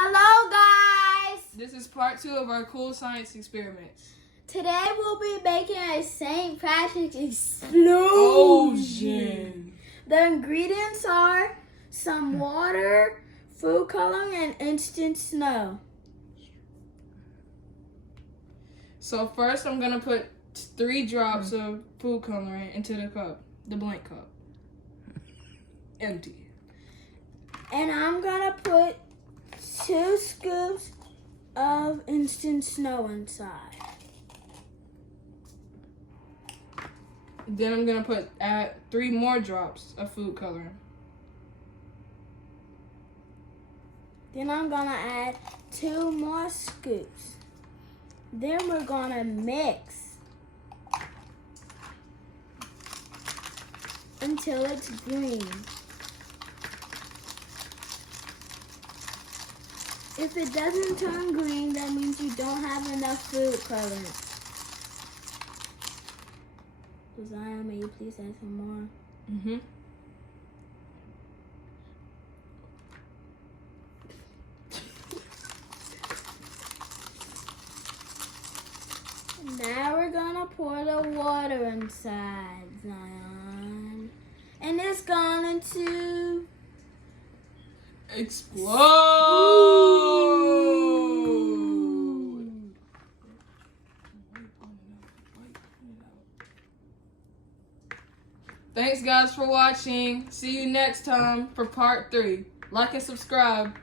Hello, guys! This is part 2 of our cool science experiments. Today we'll be making a St. Patrick explosion. The ingredients are some water, food coloring, and instant snow. So first I'm going to put 3 drops of food coloring into the cup, the blank cup. Empty. And I'm going to put 2 scoops of instant snow inside. Then I'm going to add 3 more drops of food coloring. Then I'm going to add 2 more scoops. Then we're going to mix until it's green. If it doesn't turn green, that means you don't have enough food coloring. Zion, may you please add some more? Now we're gonna pour the water inside, Zion. And it's going to explode! Thanks guys for watching. See you next time for part 3. Like and subscribe.